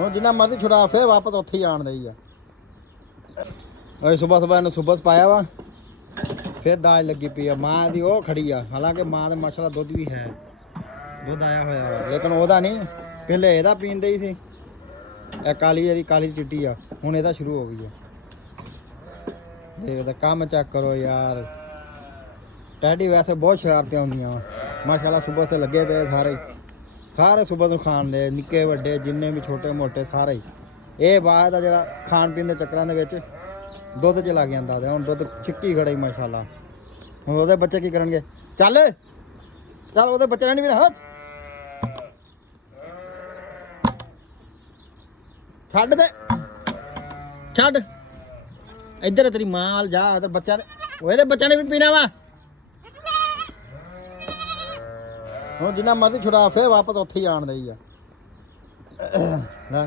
ਹੁਣ ਜਿੰਨਾ ਮਰਜ਼ੀ ਛੁਡਾ ਫੇਰ ਵਾਪਸ ਉੱਥੇ ਹੀ ਆਣ ਦਈ ਆ। ਓਏ ਸੁਬਹ ਇਹਨੂੰ ਸੁਬਸ ਪਾਇਆ ਵਾ ਫਿਰ ਦਾਜ ਲੱਗੀ ਪਈ ਆ। ਮਾਂ ਦੀ ਉਹ ਖੜੀ ਆ, ਹਾਲਾਂਕਿ ਮਾਂ ਦੇ ਮਾਸ਼ਾਅੱਲਾ ਦੁੱਧ ਵੀ ਹੈ, ਦੁੱਧ ਆਇਆ ਹੋਇਆ ਵਾ, ਲੇਕਿਨ ਉਹਦਾ ਨਹੀਂ। ਪਹਿਲੇ ਇਹਦਾ ਪੀਂਦੇ ਹੀ ਸੀ। ਇਹ ਕਾਲੀ ਜਿਹੜੀ ਕਾਲੀ ਚਿੱਟੀ ਆ, ਹੁਣ ਇਹਦਾ ਸ਼ੁਰੂ ਹੋ ਗਈ ਆ। ਦੇਖਦਾ ਕੰਮ ਚੈੱਕ ਕਰੋ ਯਾਰ। ਟੈਡੀ ਵੈਸੇ ਬਹੁਤ ਸ਼ਰਾਰਤਾਂ ਹੁੰਦੀਆਂ ਵਾ ਮਾਸ਼ਾਅੱਲਾ। ਸੁਬਹ ਤੇ ਲੱਗੇ ਪਏ ਸਾਰੇ ਸੁਬਹ ਨੂੰ ਖਾਣ ਦੇ, ਨਿੱਕੇ ਵੱਡੇ ਜਿੰਨੇ ਵੀ ਛੋਟੇ ਮੋਟੇ ਸਾਰੇ ਹੀ। ਇਹ ਬਾਅਦ ਦਾ ਜਿਹੜਾ ਖਾਣ ਪੀਣ ਦੇ ਚੱਕਰਾਂ ਦੇ ਵਿੱਚ ਦੁੱਧ 'ਚ ਲੱਗ ਜਾਂਦਾ ਤੇ ਹੁਣ ਦੁੱਧ ਛਿੱਕੀ ਖੜਾ ਹੀ ਮਾਸ਼ਾਅੱਲਾ। ਹੁਣ ਉਹਦੇ ਬੱਚੇ ਕੀ ਕਰਨਗੇ? ਚੱਲ ਉਹਦੇ ਬੱਚੇ ਨਹੀਂ ਵੀ ਨਾ ਛੱਡ ਦੇ, ਛੱਡ ਇੱਧਰ ਤੇਰੀ ਮਾਂ ਵੱਲ ਜਾ ਤੇ ਬੱਚਾ ਉਹਦੇ ਬੱਚਿਆਂ ਨੇ ਵੀ ਪੀਣਾ ਵਾ। ਹੁਣ ਜਿੰਨਾ ਮਰਜ਼ੀ ਛੁਡਾ ਫੇਰ ਵਾਪਸ ਉੱਥੇ ਹੀ ਆਣ ਦਈ ਆ। ਲੈ